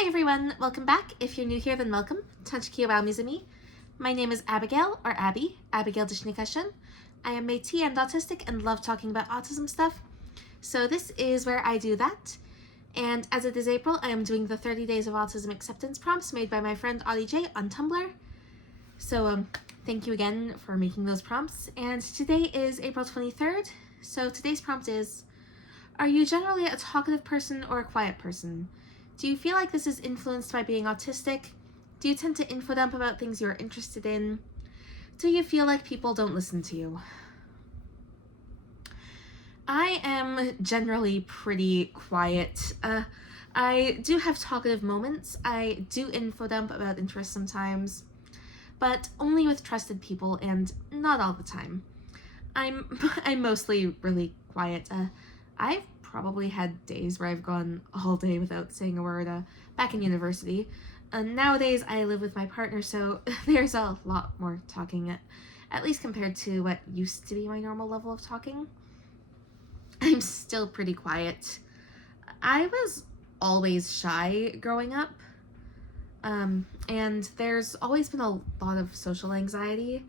Hi everyone, welcome back. If you're new here, then welcome. Tanchikiyawamizumi. My name is Abigail, or Abby, Abigail Dishnikashan. I am Métis and autistic and love talking about autism stuff. So this is where I do that. And as it is April, I am doing the 30 Days of Autism Acceptance prompts made by my friend Audie J on Tumblr. So thank you again for making those prompts. And today is April 23rd. So today's prompt is, are you generally a talkative person or a quiet person? Do you feel like this is influenced by being autistic? Do you tend to info dump about things you're interested in? Do you feel like people don't listen to you? I am generally pretty quiet. I do have talkative moments. I do info dump about interests sometimes, but only with trusted people and not all the time. I'm mostly really quiet. I've probably had days where I've gone all day without saying a word back in university. Nowadays I live with my partner, so there's a lot more talking, at least compared to what used to be my normal level of talking. I'm still pretty quiet. I was always shy growing up, and there's always been a lot of social anxiety.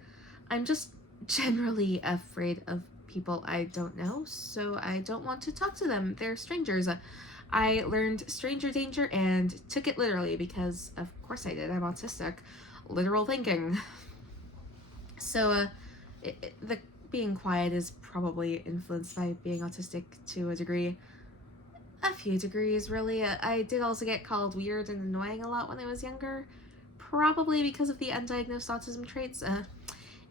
I'm just generally afraid of people I don't know, so I don't want to talk to them. They're strangers. I learned stranger danger and took it literally because of course I did. I'm autistic. Literal thinking. So the being quiet is probably influenced by being autistic to a degree. A few degrees, really. I did also get called weird and annoying a lot when I was younger, probably because of the undiagnosed autism traits.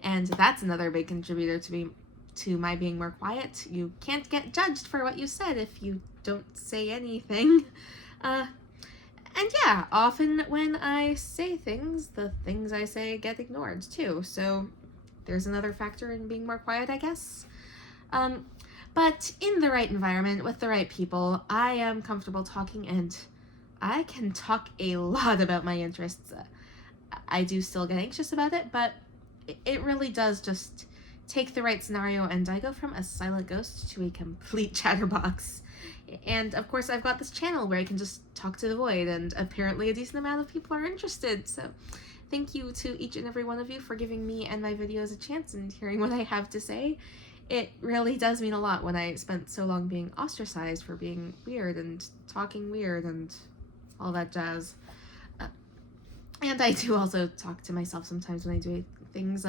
And that's another big contributor to my being more quiet. You can't get judged for what you said if you don't say anything. And yeah, often when I say things, the things I say get ignored too. So there's another factor in being more quiet, I guess. But in the right environment, with the right people, I am comfortable talking, and I can talk a lot about my interests. I do still get anxious about it, but it really does just take the right scenario, and I go from a silent ghost to a complete chatterbox. And of course I've got this channel where I can just talk to the void, and apparently a decent amount of people are interested. So thank you to each and every one of you for giving me and my videos a chance and hearing what I have to say. It really does mean a lot when I spent so long being ostracized for being weird and talking weird and all that jazz. And I do also talk to myself sometimes when I do things.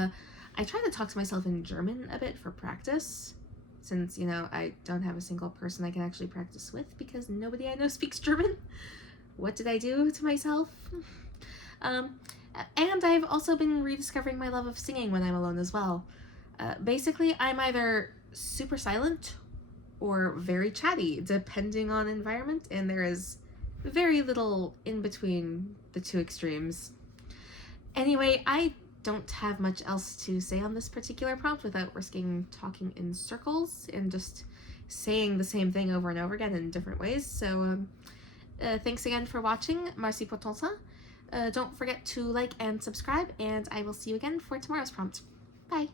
I try to talk to myself in German a bit for practice, since, you know, I don't have a single person I can actually practice with because nobody I know speaks German. What did I do to myself? And I've also been rediscovering my love of singing when I'm alone as well. Basically, I'm either super silent or very chatty, depending on environment, and there is very little in between the two extremes. Anyway, I don't have much else to say on this particular prompt without risking talking in circles and just saying the same thing over and over again in different ways. So thanks again for watching. Merci pour ton temps. Don't forget to like and subscribe, and I will see you again for tomorrow's prompt. Bye!